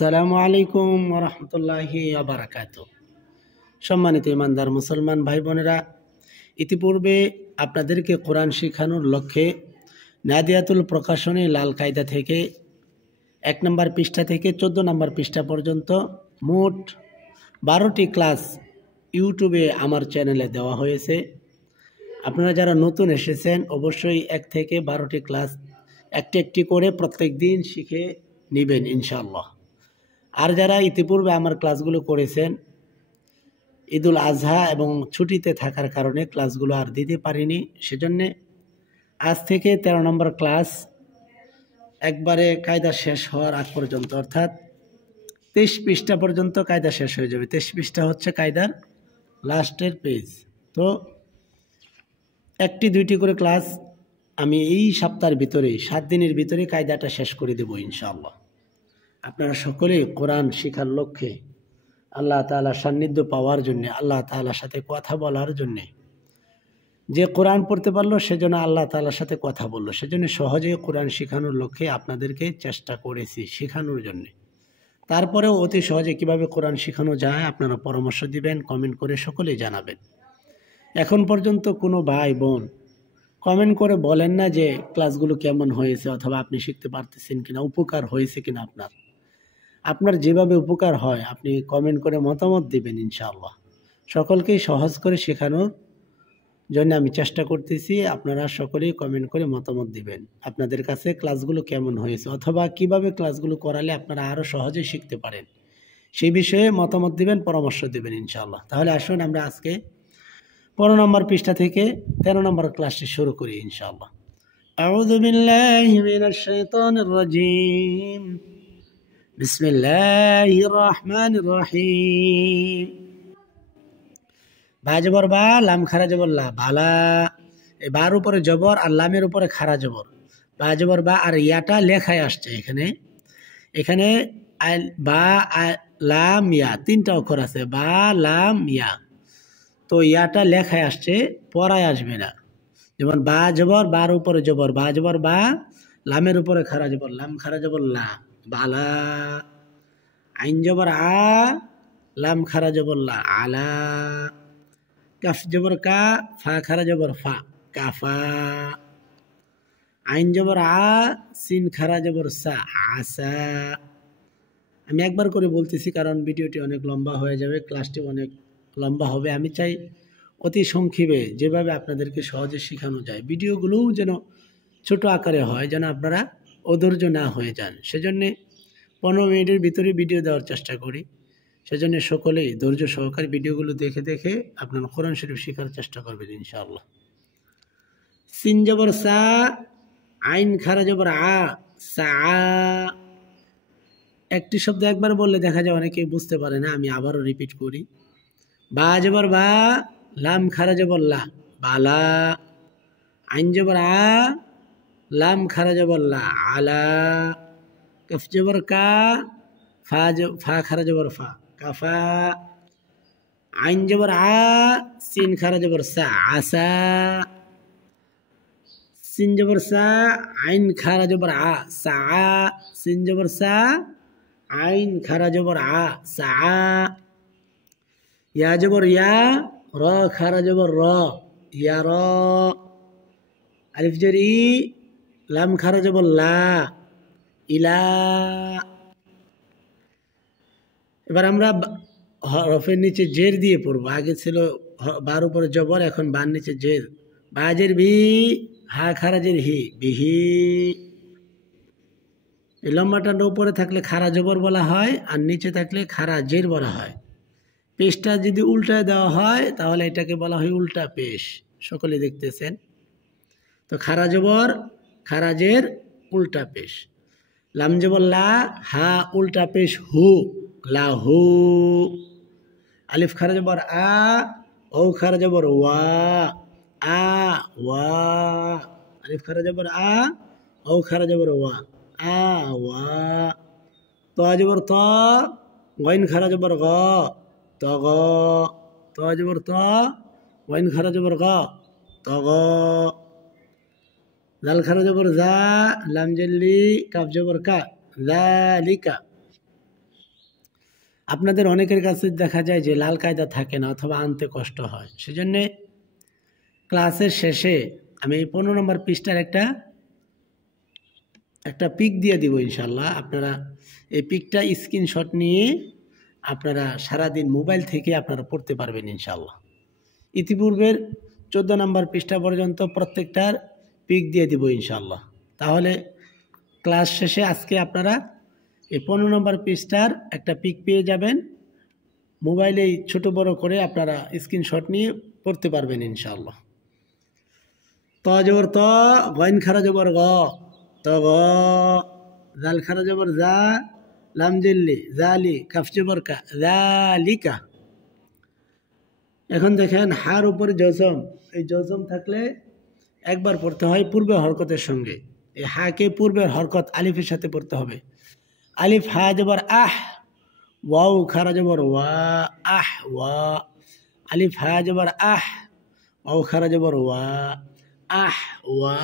আসসালামু আলাইকুম ওয়া রাহমাতুল্লাহি ওয়া বারাকাতুহু। সম্মানিত ইমানদার মুসলমান ভাই বোনেরা, ইতিপূর্বে আপনাদেরকে কোরআন শেখানোর লক্ষ্যে নাদিয়াতুল প্রকাশনী লাল কায়দা থেকে 1 নম্বর পৃষ্ঠা থেকে 14 নম্বর পৃষ্ঠা পর্যন্ত মোট 12টি ক্লাস ইউটিউবে আমার চ্যানেলে দেওয়া হয়েছে। আপনারা যারা নতুন এসেছেন অবশ্যই 1 থেকে 12টি ক্লাস একটি একটি করে প্রত্যেক দিন শিখে নেবেন ইনশাআল্লাহ। আর যারা ইতিপূর্বে আমার ক্লাসগুলো করেছেন, ঈদুল আজহা এবং ছুটিতে থাকার কারণে ক্লাসগুলো আর দিতে পারিনি, সেজন্যে আজ থেকে 13 নম্বর ক্লাস একবারে কায়দা শেষ হওয়ার আগ পর্যন্ত, অর্থাৎ 23 পৃষ্ঠা পর্যন্ত কায়দা শেষ হয়ে যাবে। 23 পৃষ্ঠা হচ্ছে কায়দার লাস্টের পেজ। তো 1টি 2টি করে ক্লাস আমি এই সপ্তাহের ভিতরে 7 দিনের ভিতরে কায়দাটা শেষ করে দেব ইনশাআল্লাহ। আপনারা সকলেই কোরআন শেখার লক্ষ্যে, আল্লাহ তাআলার সান্নিধ্য পাওয়ার জন্য, আল্লাহ তাআলার সাথে কথা বলার জন্যে, যে কোরআন পড়তে পারলো সেজন্য আল্লাহ তাআলার সাথে কথা বললো, সেজন্য সহজে কোরআন শেখানোর লক্ষ্যে আপনাদেরকে চেষ্টা করেছি শেখানোর জন্যে। তারপরেও অতি সহজে কিভাবে কোরআন শেখানো যায় আপনারা পরামর্শ দিবেন, কমেন্ট করে সকলেই জানাবেন। এখন পর্যন্ত কোনো ভাই বোন কমেন্ট করে বলেন না যে ক্লাসগুলো কেমন হয়েছে অথবা আপনি শিখতে পারতেছেন কিনা, উপকার হয়েছে কিনা। আপনার যেভাবে উপকার হয় আপনি কমেন্ট করে মতামত দিবেন ইনশাআল্লাহ। সকলকেই সহজ করে শেখানোর জন্য আমি চেষ্টা করতেছি। আপনারা সকলেই কমেন্ট করে মতামত দিবেন আপনাদের কাছে ক্লাসগুলো কেমন হয়েছে অথবা কিভাবে ক্লাসগুলো করালে আপনারা আরও সহজে শিখতে পারেন, সেই বিষয়ে মতামত দিবেন, পরামর্শ দিবেন ইনশাআল্লাহ। তাহলে আসুন আমরা আজকে 15 নম্বর পৃষ্ঠা থেকে 13 নম্বর ক্লাসটি শুরু করি ইনশাআল্লাহ। আউযু বিল্লাহি মিনাশ শাইতানির রাজীম। বিসমিল্লাহির রহমানির রহিম। বা জবর বা, লাম খারা জবর লা, বালা। এই বার উপরে জবর আর লামের উপরে খারা জবর। বা জবর বা, আর ইয়াটা লেখায় আসছে এখানে বা লাম ইয়া 3টা অক্ষর আছে, বা লাম ইয়া। তো ইয়াটা লেখায় আসছে, পড়ায় আসবে না। যেমন বা জবর, বার উপরে জবর, বা জবর বা, লামের উপরে খারা জবর, লাম খারা জবর লা, বালা। আইন জবর আ, লাম খারা জবর লা, আলা। কাফ জবর কা, ফা খারা জবর ফা, কাফা। আইন জবর আ, সিন খারা জবর সা, আসা। আমি একবার করে বলতেছি কারণ ভিডিওটি অনেক লম্বা হয়ে যাবে, ক্লাসটি অনেক লম্বা হবে। আমি চাই অতি সংক্ষেপে যেভাবে আপনাদেরকে সহজে শেখানো যায়, ভিডিওগুলোও যেন ছোট আকারে হয়, যেন আপনারা অধৈর্য না হয়ে যান। সেজন্যে 15 মিনিটের ভিতরে ভিডিও দেওয়ার চেষ্টা করি। সেজন্য সকলেই ধৈর্য সহকারে ভিডিওগুলো দেখে দেখে আপনারা কোরআন শরীফ শেখার চেষ্টা করবেন ইনশাআল্লাহ। সিন জবর সা, আইন খারা জবর আ, সা। একটি শব্দ একবার বললে দেখা যায় অনেকেই বুঝতে পারে না, আমি আবারও রিপিট করি। বা জবর বা, লাম খারা জবর লা, বালা। আইন জবর আ, লাম খারা জবর লা, আলা। কাফ জবর কা, ফা খারা জবর ফা, কাফা। আইন জবর আ, সিন খারা জবর সা, আসা। সিন জবর সা, আইন খারা জবর আ, সা। সিন জবর সা, আইন খারা জবর আ, সা। ইয়া জবর ইয়া, র খারা জবর র, ইয়া র। আলিফ জের ই, লাম খারা জবর লা, ইলা। এবার আমরা হরফের নিচে জের দিয়ে পড়বো। আগে ছিল বার উপরে জবর, এখন বার নিচে জের। বাজের ভি, হা খারাজের হি, বিহি। এই লম্বাটার উপরে থাকলে খারা জবর বলা হয়, আর নিচে থাকলে খারা জের বলা হয়। পেশটা যদি উল্টায় দেওয়া হয় তাহলে এটাকে বলা হয় উল্টা পেশ। সকলে দেখতেছেন তো, খারা জবর খারা জের উল্টা পেশ। লাম জবর লা, হা উল্টা পেশ হু, লাহু। আলিফ খারা জবর আ, ও খারা জবর ওয়া, আ ওয়া। আলিফ খারা জবর আ, ও খারা জবর ওয়া, আ ওয়া। ত জবর ত, গইন খারা জবর গ, তগ। ত জবর ত, গইন খারা জবর গ, তগ। জাল খারা জবর জা, লাম জেল্লি, কাফ জবর কা, যালিকা। আপনাদের অনেকের কাছে দেখা যায় যে লাল কায়দা থাকে না অথবা আনতে কষ্ট হয়, সেজন্যে ক্লাসের শেষে আমি এই 15 নম্বর পৃষ্ঠার একটা পিক দিয়ে দিব ইনশাল্লাহ। আপনারা এই পিকটা স্ক্রিনশট নিয়ে আপনারা সারাদিন মোবাইল থেকে আপনারা পড়তে পারবেন ইনশাল্লাহ। ইতিপূর্বের 14 নম্বর পৃষ্ঠা পর্যন্ত প্রত্যেকটার পিক দিয়ে দিব ইনশাল্লাহ। তাহলে ক্লাস শেষে আজকে আপনারা এই 15 নম্বর পৃষ্ঠার একটা পিক পেয়ে যাবেন। মোবাইলেই ছোট বড় করে আপনারা স্ক্রিনশট নিয়ে পড়তে পারবেন ইনশাল্লাহ। ত জবর ত, গইন খারা জবর গ, ত গ, জাল খারা জবর জা, লাম জিল্লি জালি, কাফ জবর কা, জালিকা। এখন দেখেন হার উপরে জজম, এই জজম থাকলে একবার পড়তে হয় পূর্বে হরকতের সঙ্গে। এই হাকে পূর্বের হরকত আলিফের সাথে পড়তে হবে। আলিফ হা জবর আহ, ওয়াও খারা জবর ওয়া, আহ ওয়া। আলিফ হা জবর আহ, ওয়াও খারা জবর ওয়া, আহ ওয়া।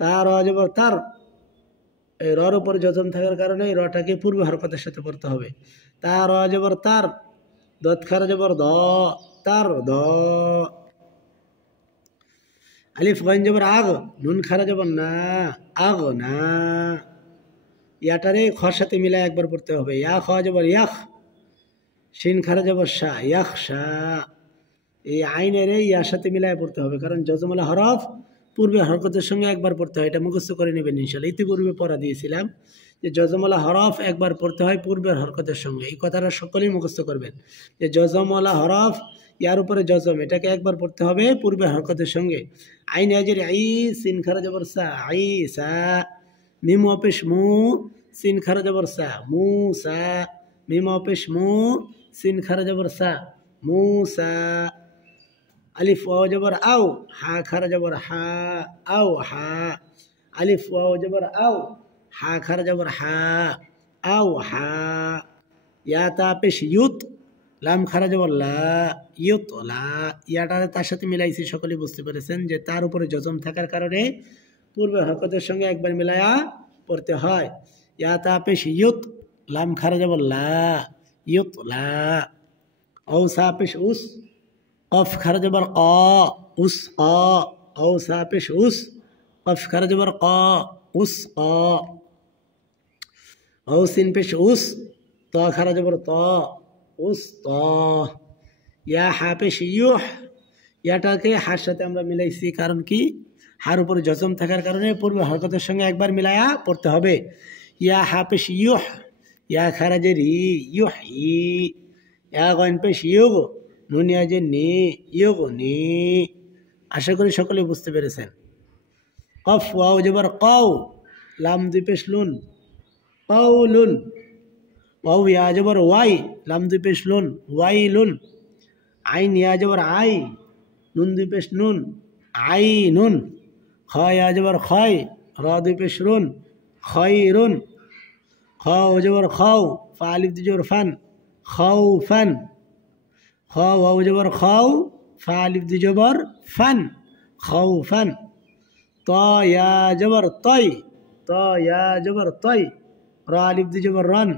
তার জবর তার, এই রর উপরে জজম থাকার কারণে এই রটাকে পূর্বে হরকতের সাথে পড়তে হবে। তার জবর তার, দত খারা জবর দ, তার দ। আলিফ গইন জবর আগ, নুন খারা জবর না, আগ না। ইয়াটারে খর সাথে মিলায় একবার পড়তে হবে। ইয়া খ জবর ইয়াখ, শিন খারা জবর শা, ইয়াখ শা। এই আইনের ইয়ার সাথে মিলায় পড়তে হবে, কারণ জজমওয়ালা হরফ পূর্বে হরকতের সঙ্গে একবার পড়তে হয়। এটা মুখস্থ করে নেবেন ইনশাল্লাহ। ইতিপূর্বে পড়া দিয়েছিলাম যে জজমওয়ালা হরফ একবার পড়তে হয় পূর্বের হরকতের সঙ্গে। এই কথাটা সকলেই মুখস্থ করবেন যে জজমওয়ালা হরফ, ইয়ার উপরে জজম, এটাকে একবার পড়তে হবে পূর্বের হরকতের সঙ্গে। আইন আজের আই, সিন খারা জবর সা, আই সা। মিম অপেশ মু, সিন খারা জবর সা, মু সা। মিম অপেশ মু, সিন খারা জবর সা, মু সা। আলিফ ওয়াও জবর আও, হা খারা জবর হা, আও হা। আলিফ ওয়াও জবর আও, হা খারা জবর হা, আও হা। ইয়া তা পেশ ইউত, লাম খারা জবর লা, ইউত লা। ইয়াটা তার সাথে মিলাইছি, সকলেই বুঝতে পেরেছেন যে তার উপরে জজম থাকার কারণে পূর্বে হরকতের সঙ্গে একবার মিলায়া পড়তে হয়। ইয়া তা পেশ ইউত, লাম খারা জবর লা, ইউত লা। ও সা পেশ উস, কফ খারা জবর ক, উস ক। ও সা পেশ উস, কফ খারা জবর ক, উস ক। ও সিন পেশ উস, ত খারা জবর ত, উস ত। ইয়া হা পেশ ইউহ, ইয়াটাকে হার সাথে আমরা মিলাইছি, কারণ কি হার উপরে জজম থাকার কারণে পূর্বে হরকতের সঙ্গে একবার মিলায়া পড়তে হবে। ইয়া হা পেশ ইউহ, ইয়া খারা যে রি, ইউহ ই। ইয়া গইন পেশ ইউগ, নুনিয়া যে নি, ইয়োগ নি। আশা করি সকলে বুঝতে পেরেছেন। কফ ওয়াও জবর কও, লাম দুই পেশ লুন, কওলুন। ওয়াও ইয়া জবর ওয়াই, লাম দুই পেশ লুন, ওয়াইলুন। আইন ইয়া জবর আই, নুন দুই পেশ নুন, আইনুন। খ ইয়া জবর খয়, র দুই পেশ রুন, খয়রুন। খ ও জবর খও, ফা আলিফ দুই জবর ফান, খাউফান। খ ওয়াও জবর খাও, ফা আলিফ দুই জবর ফান, খাউফান। ত ইয়া জবর তয়, ত ইয়া জবর তয়, র আলিফ দুই জবর রন,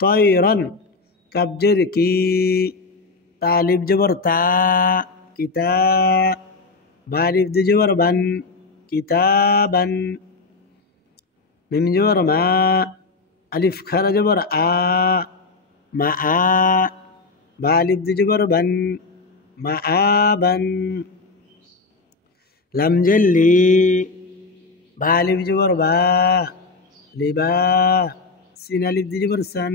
তয়রন। কাফ জের কি, তা আলিফ জবর তা, কিতা। বা আলিফ দুই জবর বান, কিতাবান। মিম জবর মা, আলিফ খারা জবর আ, মা আ। বা আলিফ দুই জবর বান, মা আ বান। লাম জেল্লি, বা আলিফ জবর বা, লিবা। সিন আলিফ দুই জবর সান,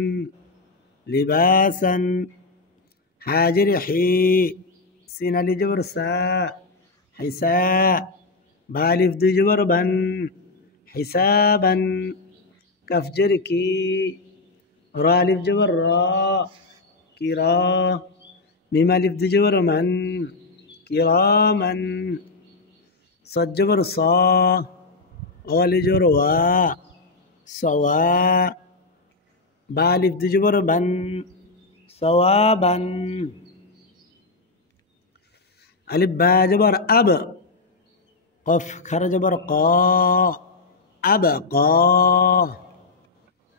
লিবাসান। হাজের হি, সিন আলিফ জবর সা, হিসা। বা আলিফ দুই জবর বান, হিসাবান। কাফ জের কি, র আলিফ জবর র, কিরা। মিম আলিফ দুই জবর মান, কিরামান। صاد جبر صا، أول جبر وا، صوا. با ألف دي جبر بن، صوابا. ألف با جبر أب، قف خر جبر قا، أبقى.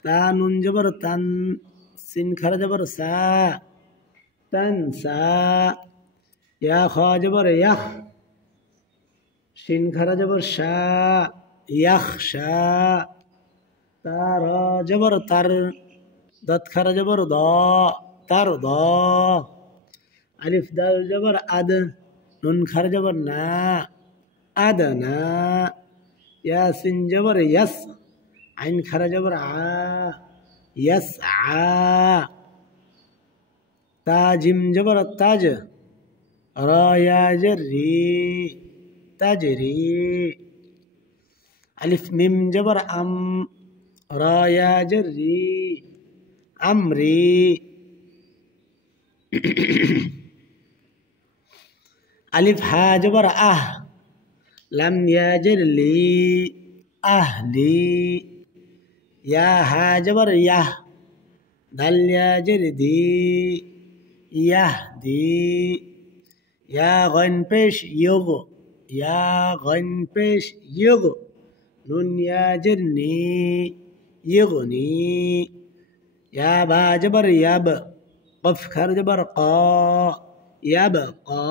تا نون جبر تن، সিন খারা জবর সা তানসা ইয়া খা জবর ইয়াখ শিন খারা জবর শা ইয়াখশা তা র জবর তার দাত খারা জবর দ তার দ আলিফ দাল জবর আদ নুন খারা জবর না আদনা ইয়াসিন জবর ইয়াস আইন খারা জবর আ ইয়াস আ তাজিম জবর তাজ রায়া জরি তাজরি আলিফ মিম জবর আম রায়া জরি আমরি আলিফ হা জবর আহ লাম ইয়াজর লি আহলি ইয়া হা জবর ইয়াহ দাল ইয়াজর দি ইয়াহদি ইয়া গন পেশ ইয়োগ ইয়া গন পেশ ইয়োগ নুন ইয়াজর নি ইয়োগনি ইয়া বা জবর ইয়াব কফ খার জবর কা ইয়াব কা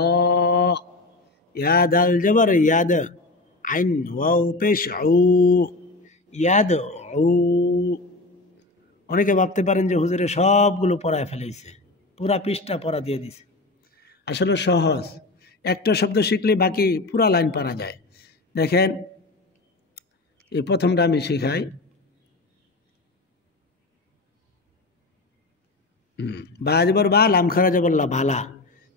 ইয়া দাল জবর ইয়াদ আইন ওয়াও পেশ উ ইয়াদ উ অনেকে ভাবতে পারেন যে হুজুরে সবগুলো পড়ায় ফেলেছে, পুরা পৃষ্ঠা পড়া দিয়ে দিছে। আসলে সহজ, একটা শব্দ শিখলে বাকি পুরা লাইন পড়া যায়। দেখেন এই প্রথমটা আমি শিখাই। বা জবর বা লাম খারা জবর লা বালা।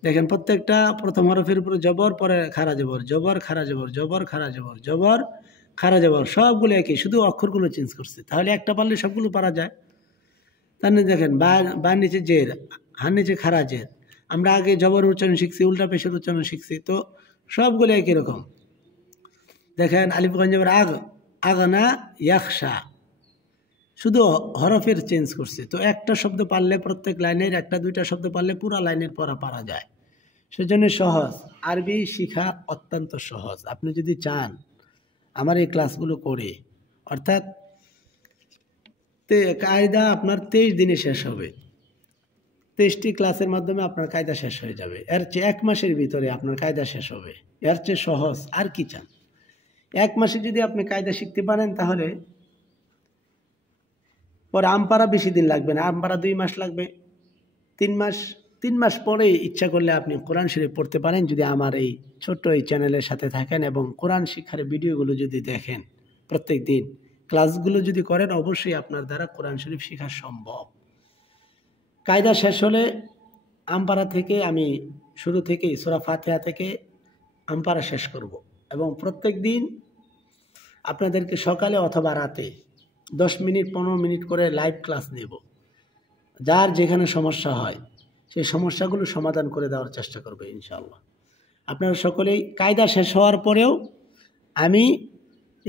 দেখেন প্রত্যেকটা প্রথম হরফের উপরে জবর, পরে খারা জবর, জবর খারা জবর, জবর খারা জবর, জবর খারা জবর, সবগুলো একই, শুধু অক্ষরগুলো চেঞ্জ করছে। তাহলে একটা পারলে সবগুলো পারা যায়। তার দেখেন বা নিচে জের, হার নিচে খারা জের। আমরা আগে জবর উচ্চারণ শিখছি, উল্টা পেশের উচ্চারণ শিখছি, তো সবগুলো একই রকম। দেখেন আলিফগঞ্জ জবর আগ, আগনা ইয়াখশা, শুধু হরফের চেঞ্জ করছে। তো একটা শব্দ পারলে প্রত্যেক লাইনের, একটা দুইটা শব্দ পারলে পুরা লাইনের পড়া পারা যায়। সেজন্য সহজ, আরবি শিখা অত্যন্ত সহজ। আপনি যদি চান আমার এই ক্লাসগুলো করে, অর্থাৎ কায়দা আপনার 23 দিনে শেষ হবে। 23টি ক্লাসের মাধ্যমে আপনার কায়দা শেষ হয়ে যাবে। এর চেয়ে 1 মাসের ভিতরে আপনার কায়দা শেষ হবে। এর চেয়ে সহজ আর কি চান? 1 মাসে যদি আপনি কায়দা শিখতে পারেন, তাহলে পরে আমপারা বেশি দিন লাগবে না, আমপারা 2 মাস লাগবে, 3 মাস পরে ইচ্ছা করলে আপনি কোরআন শরীফ পড়তে পারেন, যদি আমার এই ছোট্ট এই চ্যানেলের সাথে থাকেন এবং কোরআন শিক্ষার ভিডিওগুলো যদি দেখেন, প্রত্যেক দিন ক্লাসগুলো যদি করেন, অবশ্যই আপনার দ্বারা কোরআন শরীফ শেখা সম্ভব। কায়দা শেষ হলে আমপারা থেকে আমি শুরু থেকেই সূরা ফাতিহা থেকে আমপারা শেষ করব, এবং প্রত্যেক দিন আপনাদেরকে সকালে অথবা রাতে 10 মিনিট 15 মিনিট করে লাইভ ক্লাস নেব। যার যেখানে সমস্যা হয় সেই সমস্যাগুলো সমাধান করে দেওয়ার চেষ্টা করবে ইনশাআল্লাহ। আপনারা সকলেই কায়দা শেষ হওয়ার পরেও আমি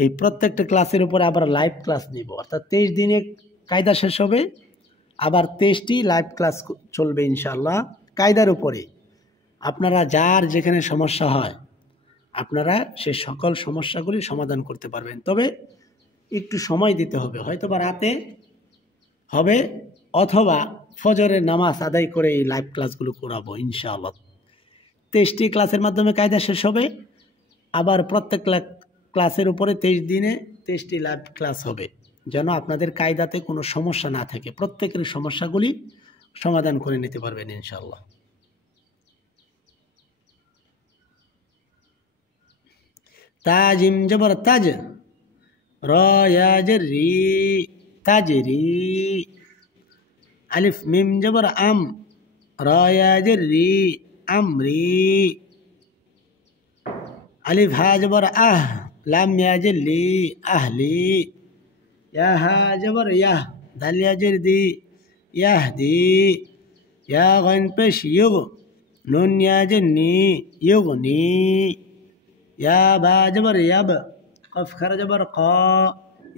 এই প্রত্যেকটা ক্লাসের উপরে আবার লাইভ ক্লাস নিব, অর্থাৎ 23 দিনে কায়দা শেষ হবে, আবার 23টি লাইভ ক্লাস চলবে ইনশাআল্লাহ কায়দার উপরে। আপনারা যার যেখানে সমস্যা হয় আপনারা সেই সকল সমস্যাগুলি সমাধান করতে পারবেন। তবে একটু সময় দিতে হবে, হয়তো বা রাতে হবে অথবা ফজরের নামাজ আদায় করে এই লাইভ ক্লাসগুলো করাবো ইনশাআল্লাহ। 23টি ক্লাসের মাধ্যমে কায়দা শেষ হবে, আবার প্রত্যেক ক্লাসের উপরে 23 দিনে 23টি লাইভ ক্লাস হবে, যেন আপনাদের কায়দাতে কোনো সমস্যা না থাকে, প্রত্যেকের সমস্যাগুলি সমাধান করে নিতে পারবেন ইনশাআল্লাহ। তাজিম জবর তাজ, রা ইয়া জরি তাজরি, আলিফ মিম জবর আম, রা ইয়া জরি আমরি, আলিফ হা জবর আহ, লাম ইয়া জলি আহলি, ইয়া হা জবর ইয়াহ, দাল ইয়া জরদি ইয়াহদি, ইয়া গন পেশ ইয়োগ, নুন ইয়া জন্নি ইয়োগনি, ইয়া বা জবর ইয়াব, কফ খারা জবর কা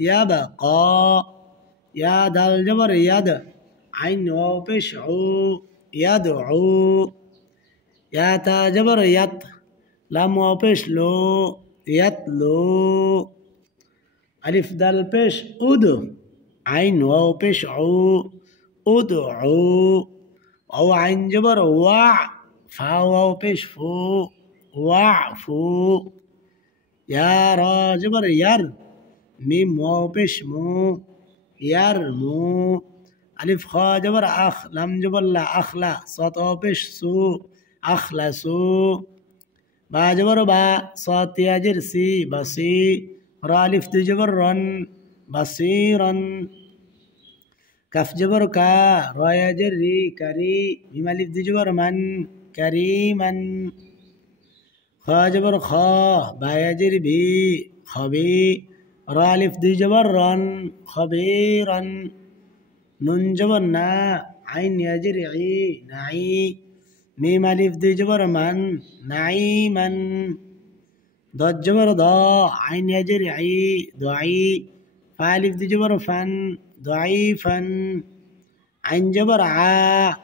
ইয়াব কা, ইয়া দাল জবর ইয়াদ, আইন ওয়াও পেশ উ ইয়াদ উ, ইয়া তা জবর ইয়াত, লাম ওয়াও পেশ লো ইয়াত লো, আলিফ দাল পেশ উদ, আইন ওয়াও পেশ উ ادعو. او عين جبر وع، فا واو پیش فو، واعفو. يا را جبر ير، ميم واو پیش مو، يرمو. ألف خا جبر أخ، لم جبر لا، أخلا. صاد واو پیش سو، أخلصو. با جبر با، صاد يا جرسي، بصي. را ألف دي جبر رن، بصيرا. كف جبر كا، را يا جري، كري. ميم ألف دي جبر من، كريما. خا جبر خا، با يا جري بي، خبي. را ألف دي جبر رن، خبيرا. نون جبر نا، عين يا جري عي، نعي. ميم ألف دي جبر من، نعيما. ضاد جبر ضا، عين يا جري عي، ضعي. فا ألف دي جبر فن، ضعيفا. عين جبر عا،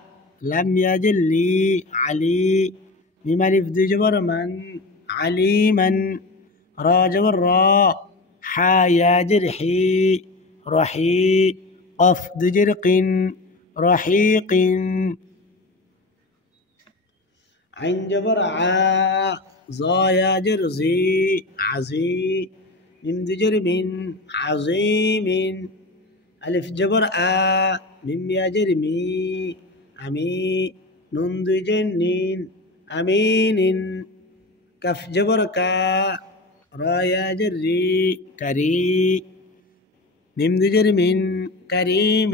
لم يا جلي، علي. ميم ألف دي جبر من، عليما. را جبر را، حا يا جرحي، رحي. قف دي جرق، رحيق. عين جبر عا، ظا يا جرزي، عزي. ميم دي جرم، عظيم. ألف جبر آ، ميم يا جرمي، أمي. نون دي جنين، أمين. كف جبر كا، را يا جري، كري. ميم دي جرم، كريم.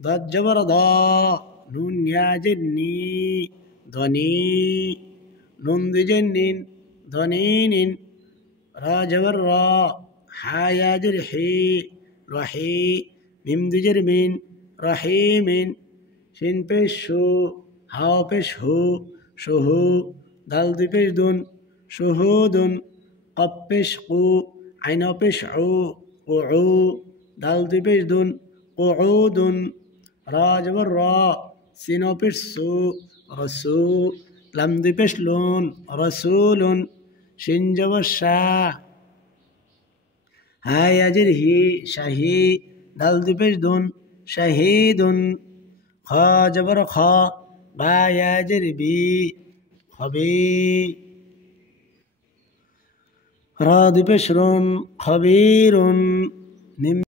ضاد جبر ضا، نون يا جني، ضني. نون دي جنين، ضنين. را جبر را، حا يا جرحي، رحي. ميم دي جرم، رحيم. شين پیش شو، هاو پیش هو، شهو. دال دي پیش دون، شهود. قب پیش قو، عين پیش عو، قعو. دال دي پیش دون، قعود. را جبر را، سين پیش سو، رسو. لم دي پیش لون، رسول. شين جبر شا، ها يا جره، شهي. دال دي پیش دون، شهيد. خا جبر خا، با يا جربي، خبي. را دي پیش رون، خبير.